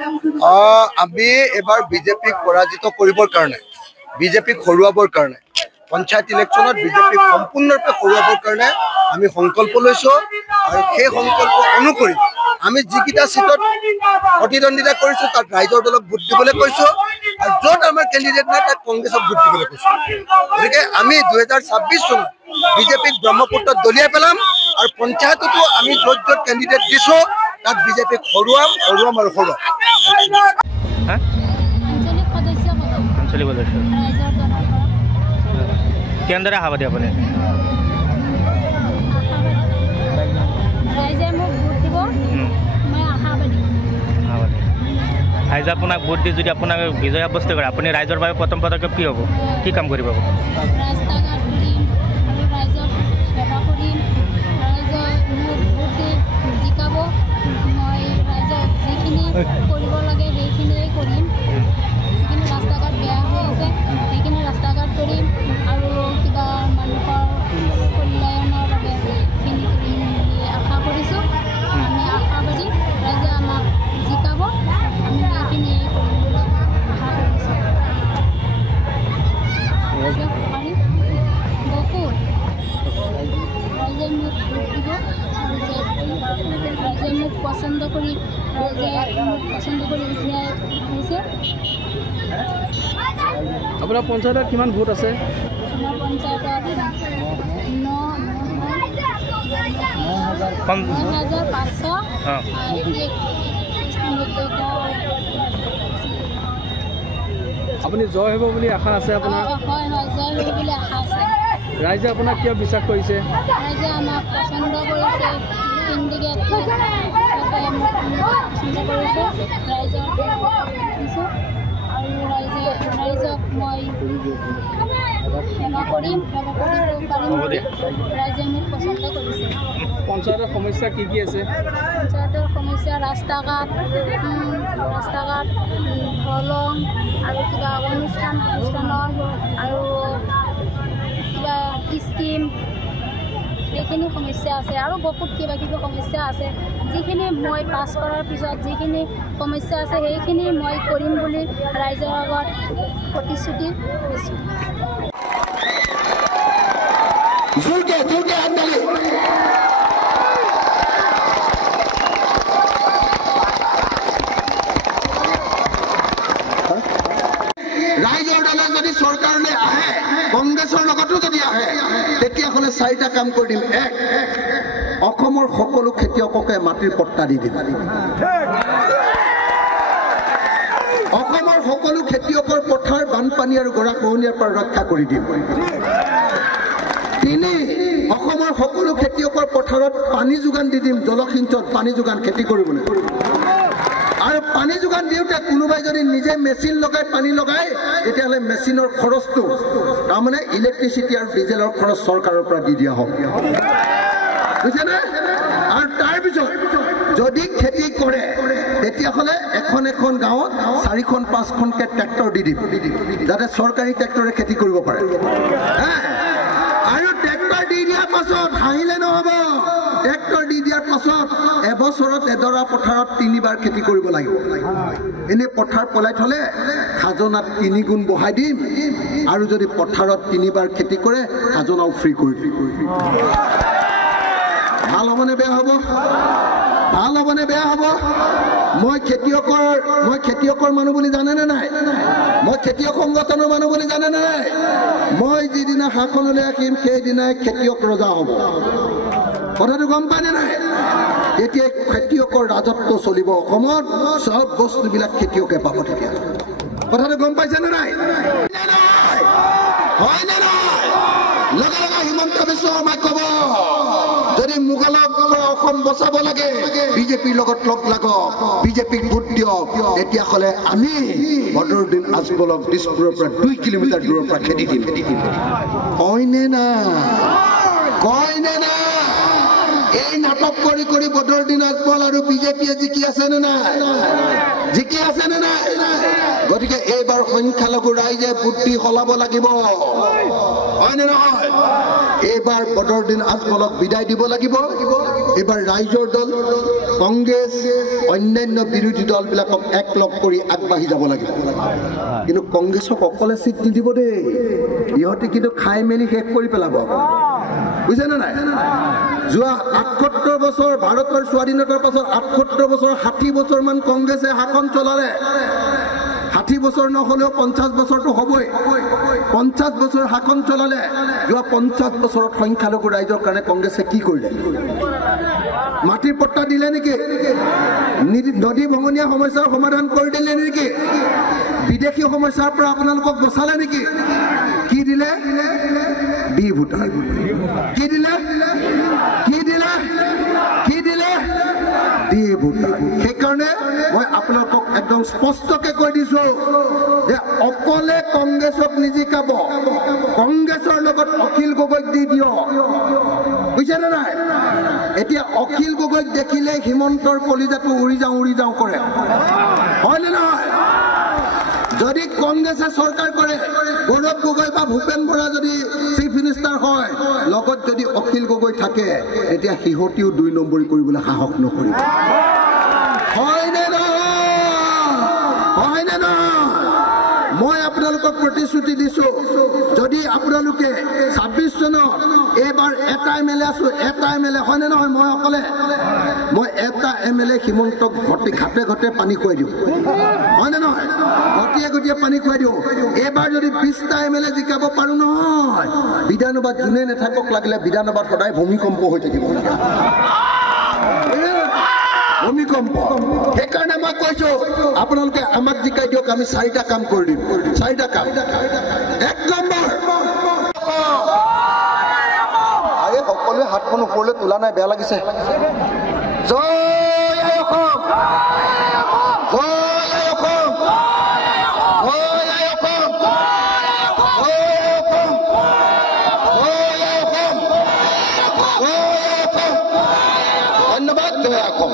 আমি এবাৰ বিজেপিক পৰাজিত কৰিবৰ কাৰণে, বিজেপিক হৰুৱাবৰ কাৰণে, পঞ্চায়ত ইলেকশ্যনত বিজেপিক সম্পূৰ্ণৰূপে হৰুৱাবৰ কাৰণে আমি সংকল্প লৈছোঁ। আৰু সেই সংকল্প অনুসৰি আমি যিকেইটা সিটত প্ৰতিদ্বন্দ্বিতা কৰিছোঁ তাত ৰাইজৰ দলক ভোট দিবলৈ কৈছোঁ, আৰু য'ত আমাৰ কেণ্ডিডেট নাই তাত কংগ্ৰেছক ভোট দিবলৈ কৈছোঁ। গতিকে আমি 2026 চনত বিজেপিক ব্ৰহ্মপুত্ৰত দলিয়াই পেলাম, আৰু পঞ্চায়ততো আমি য'ত য'ত কেণ্ডিডেট দিছোঁ তাত বিজেপিক হৰুৱাম আৰু হৰুৱাম। কেনেদৰে আশাবাদী আপুনি? ৰাইজে আপোনাক ভোট দি যদি আপোনাক বিজয় সাব্যস্ত কৰে, আপুনি ৰাইজৰ বাবে প্ৰথম পদক্ষেপ কি হ'ব, কি কাম কৰিব? কৰিব লাগে সেইখিনিয়ে কৰিম। যিখিনি ৰাস্তা ঘাট বেয়া হৈ আছে সেইখিনি ৰাস্তা ঘাট কৰিম, আৰু কিবা মানুহৰ কল্যাণৰ বাবে সেইখিনি কৰিম বুলি আশা কৰিছোঁ। আমি আশাবাদী, ৰাইজে আমাক জিকাব, আমি সেইখিনিয়ে কৰিম বুলি আশা কৰিছোঁ। পাৰিম বহুত ৰাইজে মোক ভোট দিব, ৰাইজে মোক পচন্দ কৰি উঠিয়াই হৈছে। আপোনাৰ পঞ্চায়তত কিমান ভোট আছে? আমাৰ পঞ্চায়তত 9,500। আপুনি জয় হ'ব বুলি আশা আছে আপোনাৰ? হয় হয়, জয় হ'ব বুলি আশা আছে। ৰাইজে আপোনাক কিয় বিশ্বাস কৰিছে? ৰাইজে আমাক পচন্দ কৰিছে, কেণ্ডিডেট পচন্দ কৰিছে, ৰাইজৰ দিছোঁ, আৰু ৰাইজক মই সেৱা কৰিম, সেৱা কৰিব পাৰিম, ৰাইজে মোক পচন্দ কৰিছে। পঞ্চায়তৰ সমস্যা কি কি আছে? পঞ্চায়তৰ সমস্যা ৰাস্তা ঘাট, দলং, আৰু কিবা অনুষ্ঠানৰ আৰু কিবা স্কিম, সেইখিনি সমস্যা আছে, আৰু বহুত কিবা কিবি সমস্যা আছে। যিখিনি মই পাছ কৰাৰ পিছত যিখিনি সমস্যা আছে সেইখিনি মই কৰিম বুলি ৰাইজৰ আগত প্ৰতিশ্ৰুতি দিছোঁ। ৰাইজৰ দলে যদি চৰকাৰলৈ আহে, কংগ্ৰেছৰ লগতো যদি আহে, তেতিয়াহ'লে 4টা কাম কৰি দিম। 1, অসমৰ সকলো খেতিয়ককে মাটিৰ পট্টা দি দিম। অসমৰ সকলো খেতিয়কৰ পথাৰ বানপানী আৰু গৰাখহনীয়াৰ পৰা ৰক্ষা কৰি দিম। 3, অসমৰ সকলো খেতিয়কৰ পথাৰত পানী যোগান দি দিম, জলসিঞ্চন পানী যোগান খেতি কৰিবলৈ। আৰু পানী যোগান দিওঁতে কোনোবাই যদি নিজে মেচিন লগাই পানী লগায়, তেতিয়াহ'লে মেচিনৰ খৰচটো, তাৰমানে ইলেক্ট্ৰিচিটি আৰু ডিজেলৰ খৰচ চৰকাৰৰ পৰা দি দিয়া হ'ব, বুজিছেনে? আৰু তাৰপিছত যদি খেতি কৰে তেতিয়াহ'লে এখন গাঁৱত 4-5খনকৈ ট্ৰেক্টৰ দি দিম, যাতে চৰকাৰী ট্ৰেক্টৰে খেতি কৰিব পাৰে। আৰু ট্ৰেক্টৰ দি দিয়াৰ পাছত হাঁহিলে নহ'ব, ট্ৰেক্টৰ দি দিয়াৰ পাছত এবছৰত এডৰা পথাৰত 3বাৰ খেতি কৰিব লাগিব। এনে পথাৰ পলাই থ'লে খাজনাত 3 গুণ বঢ়াই দিম, আৰু যদি পথাৰত 3বাৰ খেতি কৰে খাজনাও ফ্ৰী কৰি দিম। ভাল হ'বনে বেয়া হ'ব? ভাল হ'বনে বেয়া হ'ব? মই খেতিয়কৰ মানুহ বুলি জানেনে নাই? মই খেতিয়ক সংগঠনৰ মানুহ বুলি জানেনে নাই? মই যিদিনা শাসনলৈ আহিম সেইদিনাই খেতিয়ক ৰজা হ'ব। কথাটো গম পায়নে নাই? তেতিয়া খেতিয়কৰ ৰাজত্ব চলিব অসমত, চব বস্তুবিলাক খেতিয়কে পাব। তেতিয়া কথাটো গম পাইছেনে নাই? হয়নে নাই? লগে লগে হিমন্ত বিশ্ব শৰ্মাই ক'ব, যদি মোগলৰ পৰা অসম বচাব লাগে বিজেপিৰ লগত লগ লাগক, বিজেপিক ভোট দিয়ক, তেতিয়াহ'লে আমি বদৰুদ্দিন আজমলক দিছপুৰৰ পৰা 2 কিলোমিটাৰ দূৰৰ পৰা খেদি দিম। কয়নে না? কয়নে না? এই নাটক কৰি কৰি বদৰুদ্দিন আজমল আৰু বিজেপিয়ে জিকি আছেনে নাই? জিকি আছেনে নাই? গতিকে এইবাৰ সংখ্যালঘু ৰাইজে বুদ্ধি সলাব লাগিব। হয় নে নহয়? এইবাৰ বদৰুদ্দিন আজমলক বিদায় দিব লাগিব। এইবাৰ ৰাইজৰ দল কংগ্ৰেছ অন্যান্য বিৰোধী দলবিলাকক একলগ কৰি আগবাঢ়ি যাব লাগিব। কিন্তু কংগ্ৰেছক অকলে চিট নিদিব দেই, ইহঁতে কিন্তু খাই মেলি শেষ কৰি পেলাব, বুজিছেনে নাই? যোৱা ৭৮ বছৰ ভাৰতৰ স্বাধীনতাৰ পাছত ৭৮ বছৰ ৬০ বছৰমান কংগ্ৰেছে শাসন চলালে। ৬০ বছৰ নহ'লেও ৫০ বছৰটো হ'বই। ৫০ বছৰ শাসন চলালে। যোৱা ৫০ বছৰত সংখ্যালঘু ৰাইজৰ কাৰণে কংগ্ৰেছে কি কৰিলে? মাটিৰ পট্টা দিলে নেকি? নদী ভঙনীয়া সমস্যাৰ সমাধান কৰি দিলে নেকি? বিদেশী সমস্যাৰ পৰা আপোনালোকক বচালে নেকি? কি দিলে? B voter. কি দিলে? কি দিলে? কি দিলে? B voter. সেইকাৰণে মই আপোনালোকক একদম স্পষ্টকে কৈ দিছো যে অকলে কংগ্ৰেছক নিজিকাব, কংগ্ৰেছৰ লগত অখিল গগৈক দি দিয়ক, বুজিছেনে নাই? এতিয়া অখিল গগৈক দেখিলে হিমন্তৰ কলিজাটো উৰি যাওঁ কৰে, হয়নে নহয়? যদি কংগ্ৰেছে চৰকাৰ কৰে, গৌৰৱ গগৈ বা ভূপেন বৰা যদি চিফ মিনিষ্টাৰ হয়, লগত যদি অখিল গগৈ থাকে, এতিয়া সিহঁতিও ২ নম্বৰী কৰিবলৈ সাহস নকৰিব। হয়নে নহয়? হয়নে নহয়? মই আপোনালোকক প্ৰতিশ্ৰুতি দিছো, যদি আপোনালোকে ২৬ চনত এইবাৰ এটা MLA আছো, এটা MLA, হয়নে নহয়? মই অকলে, মই এটা MLA হিমন্তক ঘাটে ঘাটে পানী খুৱাই দিওঁ, হয়নে নহয়? গতিয়ে পানী খুৱাই দিওঁ। এইবাৰ যদি ২০টা MLA জিকাব পাৰো নহয়, বিধানসভাত যোনে নাথাকক, লাগিলে বিধানসভাত সদায় ভূমিকম্প হৈ থাকিব, ভূমিকম্প। সেইকাৰণে মই কৈছো আপোনালোকে আমাক জিকাই দিয়ক, আমি 4টা কাম কৰি দিম। 4টা কাম। ১ নম্বৰ, সকলোৱে হাতখন ওপৰলৈ তোলা নাই, বেয়া লাগিছে। জয় অসম, জয় অসম, জয় অসম, জয় অসম, জয় অসম, জয় অসম। ধন্যবাদ। জয় অসম।